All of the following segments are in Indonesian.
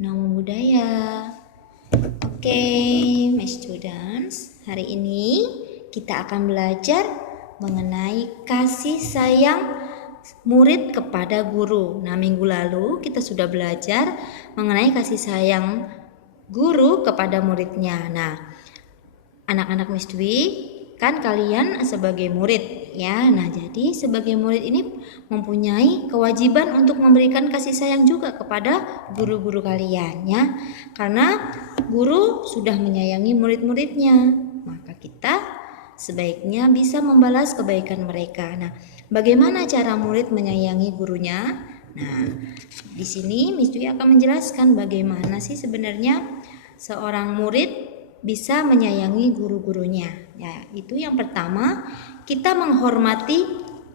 Namo Buddhaya. Oke, my students, hari ini kita akan belajar mengenai kasih sayang murid kepada guru. Nah, minggu lalu kita sudah belajar mengenai kasih sayang guru kepada muridnya. Nah, anak-anak Miss Dwi, kan kalian sebagai murid ya. Nah, jadi sebagai murid ini mempunyai kewajiban untuk memberikan kasih sayang juga kepada guru-guru kalian ya. Karena guru sudah menyayangi murid-muridnya, maka kita sebaiknya bisa membalas kebaikan mereka. Nah, bagaimana cara murid menyayangi gurunya? Nah, di sini Miss Dwi akan menjelaskan bagaimana sih sebenarnya seorang murid bisa menyayangi guru-gurunya. Ya, itu yang pertama, kita menghormati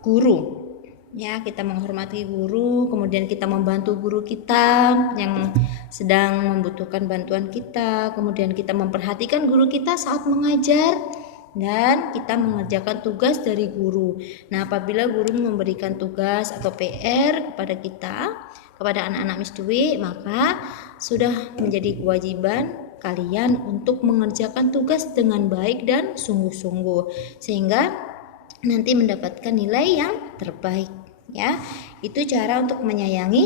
guru. Ya, kita menghormati guru, kemudian kita membantu guru kita yang sedang membutuhkan bantuan kita, kemudian kita memperhatikan guru kita saat mengajar, dan kita mengerjakan tugas dari guru. Nah, apabila guru memberikan tugas atau PR kepada kita, kepada anak-anak Miss Dwi, maka sudah menjadi kewajiban kalian untuk mengerjakan tugas dengan baik dan sungguh-sungguh sehingga nanti mendapatkan nilai yang terbaik ya. Itu cara untuk menyayangi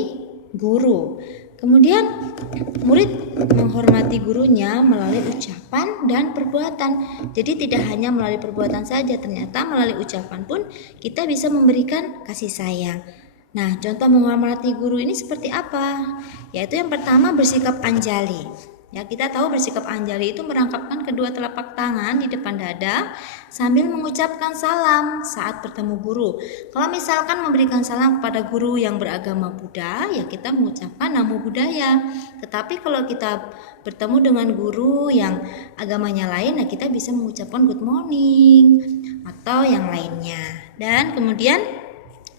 guru. Kemudian murid menghormati gurunya melalui ucapan dan perbuatan. Jadi tidak hanya melalui perbuatan saja, ternyata melalui ucapan pun kita bisa memberikan kasih sayang. Nah, contoh menghormati guru ini seperti apa? Yaitu yang pertama, bersikap anjali. Ya, kita tahu bersikap anjali itu merangkapkan kedua telapak tangan di depan dada sambil mengucapkan salam saat bertemu guru. Kalau misalkan memberikan salam kepada guru yang beragama Buddha, ya kita mengucapkan Namo Buddhaya. Tetapi kalau kita bertemu dengan guru yang agamanya lain, nah kita bisa mengucapkan good morning atau yang lainnya. Dan kemudian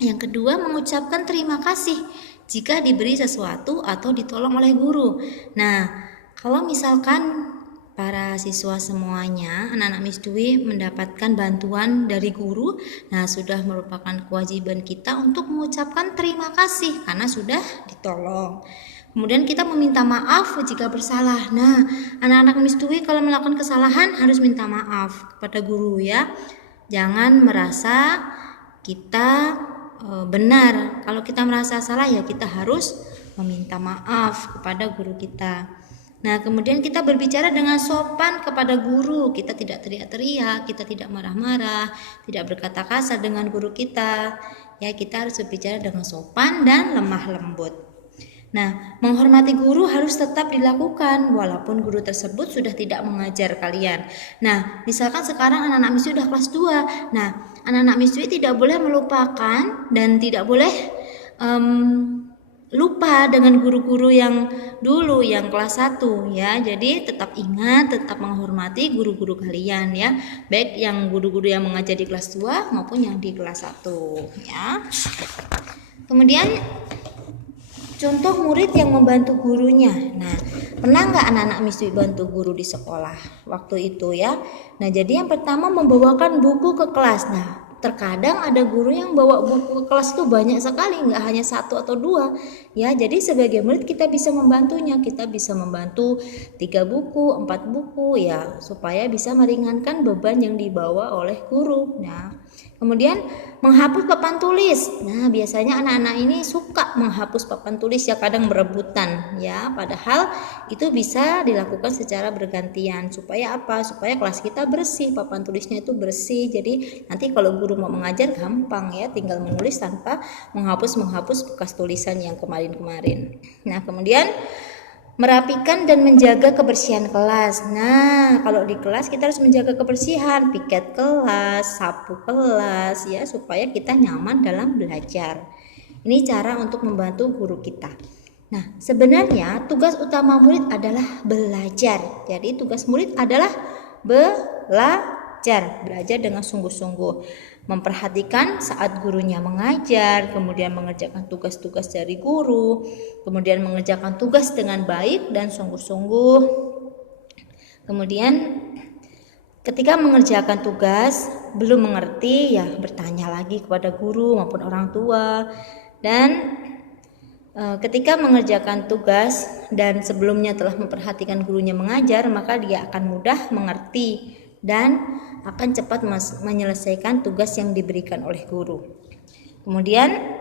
yang kedua, mengucapkan terima kasih jika diberi sesuatu atau ditolong oleh guru. Nah, kalau misalkan para siswa semuanya, anak-anak Miss Dwi mendapatkan bantuan dari guru, nah sudah merupakan kewajiban kita untuk mengucapkan terima kasih karena sudah ditolong. Kemudian kita meminta maaf jika bersalah. Nah, anak-anak Miss Dwi kalau melakukan kesalahan harus minta maaf kepada guru ya. Jangan merasa kita benar. Kalau kita merasa salah ya kita harus meminta maaf kepada guru kita. Nah, kemudian kita berbicara dengan sopan kepada guru. Kita tidak teriak-teriak, kita tidak marah-marah, tidak berkata kasar dengan guru kita. Ya, kita harus berbicara dengan sopan dan lemah lembut. Nah, menghormati guru harus tetap dilakukan walaupun guru tersebut sudah tidak mengajar kalian. Nah, misalkan sekarang anak-anak Miss Dwi sudah kelas 2. Nah, anak-anak Miss Dwi tidak boleh melupakan dan tidak boleh lupa dengan guru-guru yang dulu yang kelas 1 ya. Jadi tetap ingat, tetap menghormati guru-guru kalian ya. Baik yang guru-guru yang mengajar di kelas 2 maupun yang di kelas 1 ya. Kemudian contoh murid yang membantu gurunya. Nah, pernah nggak anak-anak Miss Dwi bantu guru di sekolah waktu itu ya? Nah, jadi yang pertama membawakan buku ke kelas. Nah, terkadang ada guru yang bawa buku ke kelas itu banyak sekali, nggak hanya 1 atau 2 ya. Jadi sebagai murid kita bisa membantunya, kita bisa membantu 3 buku, 4 buku ya, supaya bisa meringankan beban yang dibawa oleh guru. Nah, kemudian menghapus papan tulis. Nah, biasanya anak-anak ini suka menghapus papan tulis ya, kadang berebutan ya. Padahal itu bisa dilakukan secara bergantian. Supaya apa? Supaya kelas kita bersih, papan tulisnya itu bersih. Jadi nanti kalau guru mau mengajar gampang ya, tinggal menulis tanpa menghapus bekas tulisan yang kemarin-kemarin. Nah, kemudian merapikan dan menjaga kebersihan kelas. Nah, kalau di kelas kita harus menjaga kebersihan, piket kelas, sapu kelas ya, supaya kita nyaman dalam belajar. Ini cara untuk membantu guru kita. Nah, sebenarnya tugas utama murid adalah belajar. Jadi tugas murid adalah belajar dengan sungguh-sungguh. Memperhatikan saat gurunya mengajar, kemudian mengerjakan tugas-tugas dari guru, kemudian mengerjakan tugas dengan baik dan sungguh-sungguh. Kemudian ketika mengerjakan tugas belum mengerti ya bertanya lagi kepada guru maupun orang tua. Dan ketika mengerjakan tugas dan sebelumnya telah memperhatikan gurunya mengajar, maka dia akan mudah mengerti dan akan cepat menyelesaikan tugas yang diberikan oleh guru. Kemudian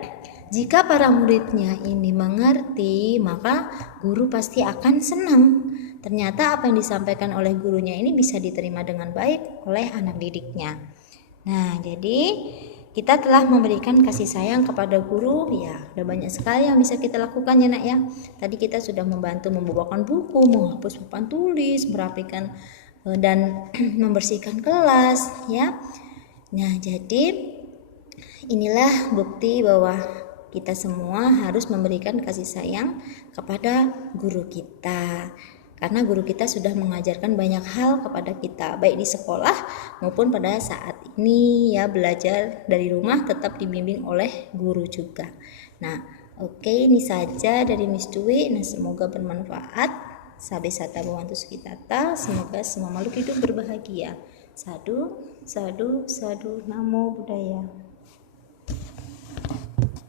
jika para muridnya ini mengerti, maka guru pasti akan senang. Ternyata apa yang disampaikan oleh gurunya ini bisa diterima dengan baik oleh anak didiknya. Nah, jadi kita telah memberikan kasih sayang kepada guru, ya udah banyak sekali yang bisa kita lakukan ya nak ya. Tadi kita sudah membantu membawakan buku, menghapus papan tulis, merapikan dan membersihkan kelas ya. Nah, jadi inilah bukti bahwa kita semua harus memberikan kasih sayang kepada guru kita. Karena guru kita sudah mengajarkan banyak hal kepada kita, baik di sekolah maupun pada saat ini ya belajar dari rumah tetap dibimbing oleh guru juga. Nah, oke, ini saja dari Miss Dwi. Nah, semoga bermanfaat. Sabe sata bawantu sukitata, semoga semua makhluk hidup berbahagia. Sadu, sadu, sadu, namo buddhaya.